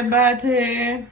everybody.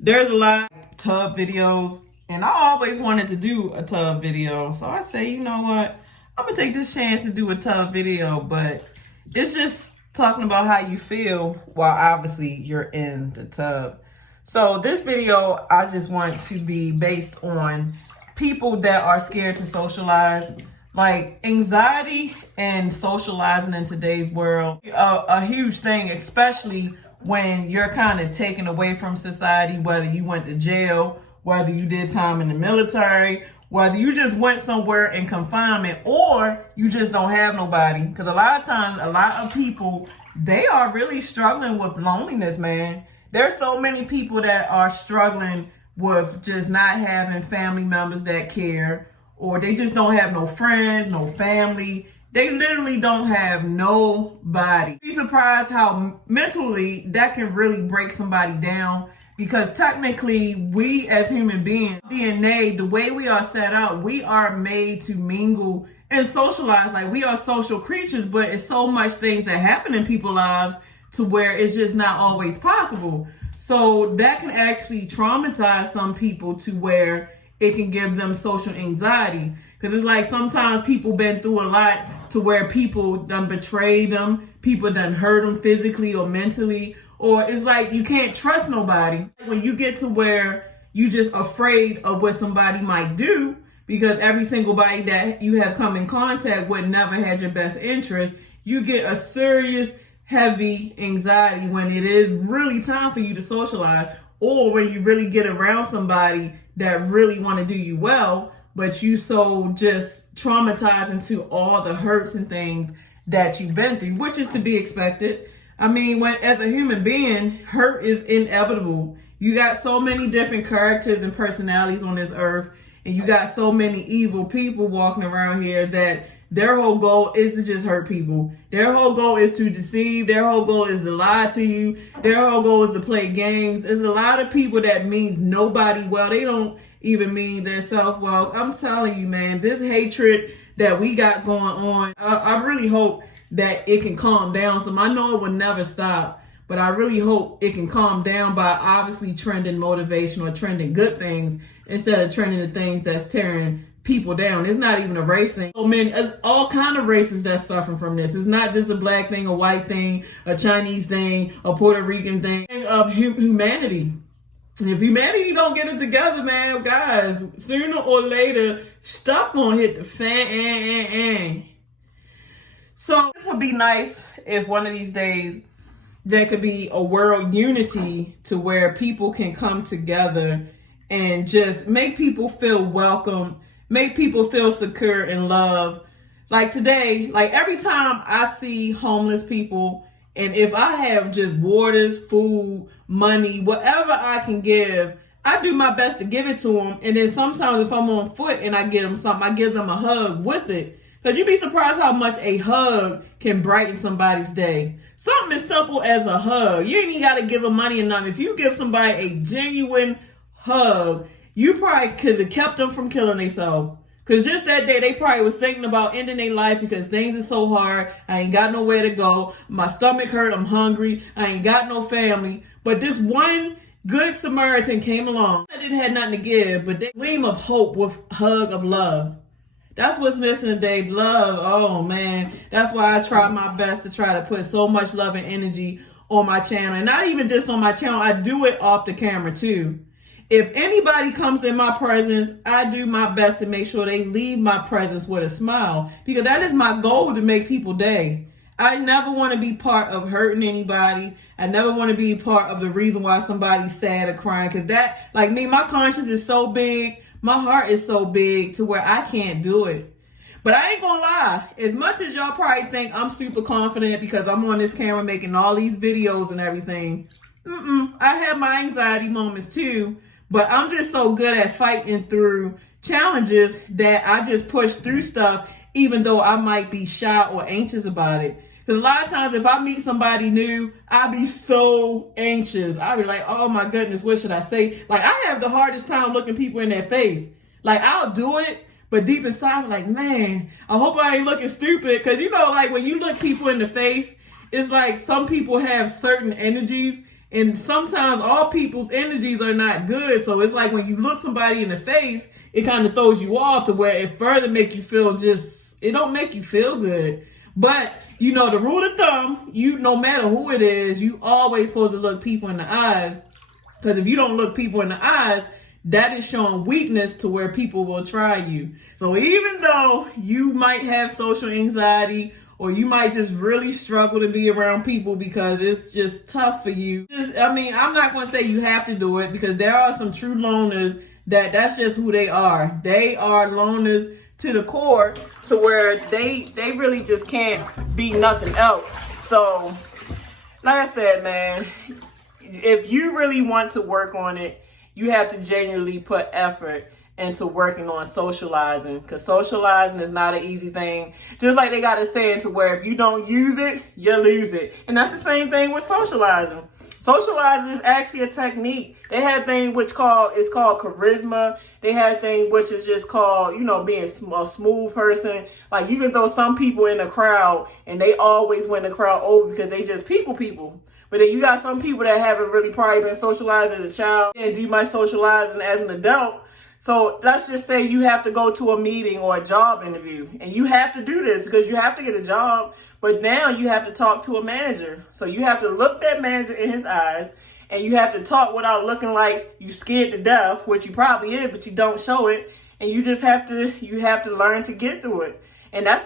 There's a lot of tub videos, and I always wanted to do a tub video. So I say, you know what? I'm gonna take this chance to do a tub video, but it's just talking about how you feel while obviously you're in the tub. So this video, I just want to be based on people that are scared to socialize. Like anxiety and socializing in today's world, a huge thing, especially when you're kind of taken away from society, whether you went to jail, whether you did time in the military, whether you just went somewhere in confinement, or you just don't have nobody. Because a lot of times, a lot of people, they are really struggling with loneliness, man. There's so many people that are struggling with just not having family members that care, or they just don't have no friends, no family. They literally don't have nobody. Be surprised how mentally that can really break somebody down, because technically we as human beings, DNA, the way we are set up, we are made to mingle and socialize. Like, we are social creatures, but it's so much things that happen in people's lives to where it's just not always possible. So that can actually traumatize some people to where it can give them social anxiety. Because it's like sometimes people been through a lot to where people done betray them, people done hurt them physically or mentally, or it's like you can't trust nobody. When you get to where you just afraid of what somebody might do, because every single body that you have come in contact with never had your best interest, you get a serious, heavy anxiety when it is really time for you to socialize, or when you really get around somebody that really want to do you well, but you so just traumatized into all the hurts and things that you've been through, which is to be expected. I mean, when as a human being, hurt is inevitable. You got so many different characters and personalities on this earth, and you got so many evil people walking around here that their whole goal is to just hurt people. Their whole goal is to deceive. Their whole goal is to lie to you. Their whole goal is to play games. There's a lot of people that means nobody well. They don't even mean their self well. I'm telling you, man, this hatred that we got going on, I really hope that it can calm down. So I know it will never stop, but I really hope it can calm down by obviously trending motivation or trending good things instead of trending the things that's tearing people down. It's not even a race thing. So man, there's all kind of races that's suffering from this. It's not just a black thing, a white thing, a Chinese thing, a Puerto Rican thing of humanity. And if humanity don't get it together, man, guys, sooner or later, stuff gonna hit the fan. So this would be nice if one of these days there could be a world unity to where people can come together and just make people feel welcome, make people feel secure and love. Like today, like every time I see homeless people, and if I have just waters, food, money, whatever I can give, I do my best to give it to them. And then sometimes if I'm on foot and I give them something, I give them a hug with it. Because you'd be surprised how much a hug can brighten somebody's day. Something as simple as a hug. You ain't even got to give them money or nothing. If you give somebody a genuine hug, you probably could have kept them from killing themselves. Because just that day, they probably was thinking about ending their life because things are so hard. I ain't got nowhere to go. My stomach hurt. I'm hungry. I ain't got no family. But this one good Samaritan came along. I didn't have nothing to give, but they gleam of hope with hug of love. That's what's missing today, love. Oh, man. That's why I try my best to try to put so much love and energy on my channel. And not even just on my channel. I do it off the camera, too. If anybody comes in my presence, I do my best to make sure they leave my presence with a smile, because that is my goal, to make people day. I never want to be part of hurting anybody. I never want to be part of the reason why somebody's sad or crying, because that, like me, my conscience is so big, my heart is so big to where I can't do it. But I ain't gonna lie, as much as y'all probably think I'm super confident because I'm on this camera making all these videos and everything, I have my anxiety moments too. But I'm just so good at fighting through challenges that I just push through stuff, even though I might be shy or anxious about it. Because a lot of times if I meet somebody new, I'll be so anxious. I'll be like, oh my goodness, what should I say? Like, I have the hardest time looking people in their face. Like, I'll do it, but deep inside, I'm like, man, I hope I ain't looking stupid. Because, you know, like when you look people in the face, it's like some people have certain energies And sometimes all people's energies are not good. So it's like when you look somebody in the face, it kind of throws you off to where it further make you feel it don't make you feel good. But, you know, the rule of thumb, no matter who it is, you always supposed to look people in the eyes. Because if you don't look people in the eyes, that is showing weakness to where people will try you. So even though you might have social anxiety, or you might just really struggle to be around people because it's just tough for you. I'm not going to say you have to do it, because there are some true loners that's just who they are. They are loners to the core, to where they really just can't be nothing else. So, like I said, man, if you really want to work on it, you have to genuinely put effort into working on socializing, because socializing is not an easy thing. Just like they got a saying to where if you don't use it, you lose it. And that's the same thing with socializing. Socializing is actually a technique. They have things it's called charisma. They have things which is just called, being a smooth person. Like, you can throw some people in a crowd and they always win the crowd over because they just people. But then you got some people that haven't really probably been socialized as a child and do my socializing as an adult. So let's just say you have to go to a meeting or a job interview, and you have to do this because you have to get a job. But now you have to talk to a manager. So you have to look that manager in his eyes, and you have to talk without looking like you scared to death, which you probably is, but you don't show it. And you just have to learn to get through it. And that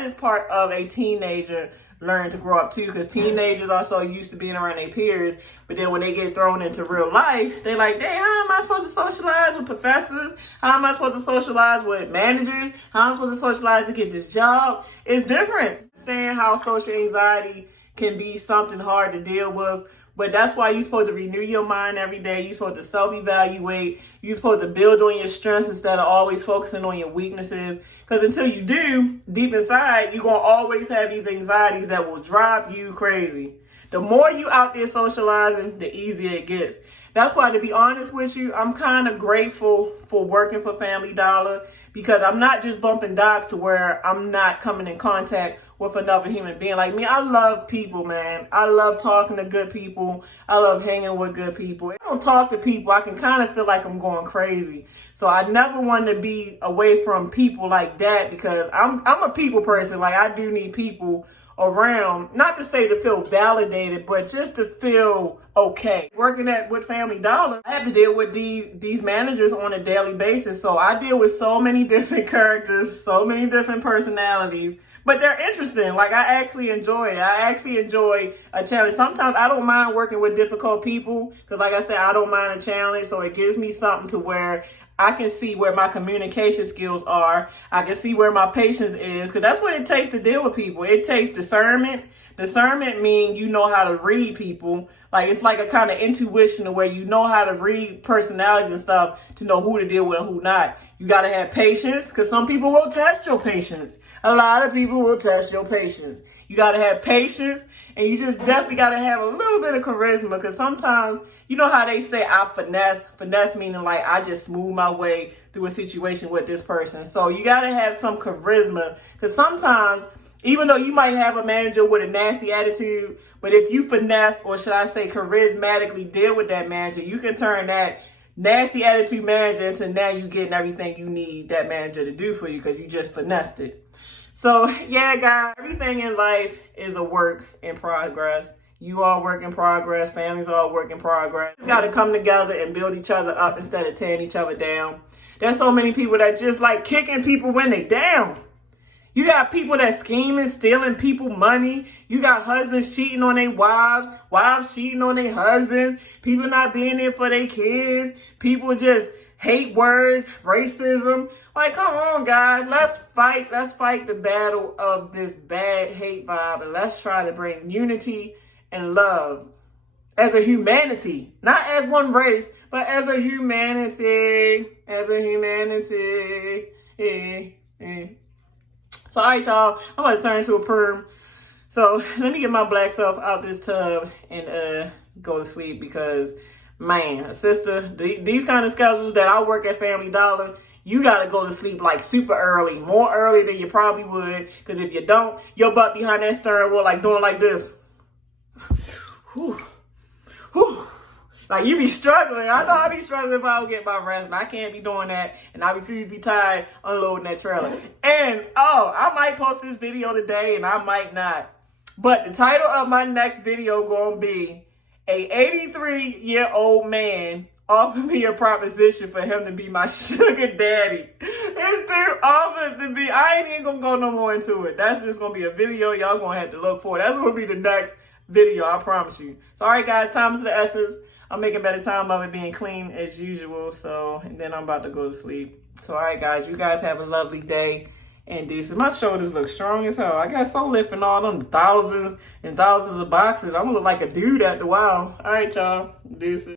is part of a teenager learn to grow up too, because teenagers are so used to being around their peers, but then when they get thrown into real life, they like, dang, how am I supposed to socialize with professors? How am I supposed to socialize with managers? How am I supposed to socialize to get this job? It's different. Saying how social anxiety can be something hard to deal with, but that's why you're supposed to renew your mind every day. You're supposed to self-evaluate. You're supposed to build on your strengths instead of always focusing on your weaknesses. Because until you do, deep inside, you're going to always have these anxieties that will drive you crazy. The more you out there socializing, the easier it gets. That's why, to be honest with you, I'm kind of grateful for working for Family Dollar, because I'm not just bumping dogs to where I'm not coming in contact with another human being. Like me, I love people, man. I love talking to good people. I love hanging with good people. If I don't talk to people, I can kind of feel like I'm going crazy. So I never want to be away from people like that, because I'm a people person. Like, I do need people around, not to say to feel validated, but just to feel okay. Working with Family Dollar, I have to deal with these managers on a daily basis. So I deal with so many different characters, so many different personalities. But they're interesting. Like, I actually enjoy it. I actually enjoy a challenge. Sometimes I don't mind working with difficult people, because like I said, I don't mind a challenge. So it gives me something to where I can see where my communication skills are. I can see where my patience is, because that's what it takes to deal with people. It takes discernment. Discernment means you know how to read people. Like, it's like a kind of intuition where you know how to read personalities and stuff to know who to deal with and who not. You got to have patience, because some people will test your patience. A lot of people will test your patience. You got to have patience, and you just definitely got to have a little bit of charisma, because sometimes, you know how they say I finesse? Finesse meaning like I just smooth my way through a situation with this person. So you got to have some charisma, because sometimes, even though you might have a manager with a nasty attitude, but if you finesse, or should I say charismatically deal with that manager, you can turn that nasty attitude manager into now you getting everything you need that manager to do for you, because you just finessed it. So yeah, guys, everything in life is a work in progress. You are work in progress. Families are work in progress. You got to come together and build each other up instead of tearing each other down. There's so many people that just like kicking people when they down. You got people that scheming, stealing people money. You got husbands cheating on their wives, wives cheating on their husbands, people not being there for their kids, people just hate words, racism. Like, come on, guys, let's fight the battle of this bad hate vibe, and let's try to bring unity and love as a humanity, not as one race, but as a humanity, So, all right, y'all, I'm about to turn into a perm. So let me get my black self out this tub and go to sleep, because, man, sister, these kind of schedules that I work at Family Dollar, you got to go to sleep like super early, more early than you probably would, because if you don't, your butt behind that steering wheel like doing like this. Whew. Like, you be struggling. I know I be struggling if I don't get my rest, but I can't be doing that. And I refuse to be tired unloading that trailer. And, I might post this video today and I might not. But the title of my next video gonna be, a 83-year-old man offered me a proposition for him to be my sugar daddy. This dude offered to be, I ain't even gonna go no more into it. That's just gonna be a video y'all gonna have to look for. That's gonna be the next video, I promise you. So, all right, guys, time is the essence. I'm making better time of it being clean as usual. So, and then I'm about to go to sleep. So, all right, guys, you guys have a lovely day. And decent. My shoulders look strong as hell. I got so lifting all them thousands and thousands of boxes. I'm gonna look like a dude after a while. All right, y'all. Deuces.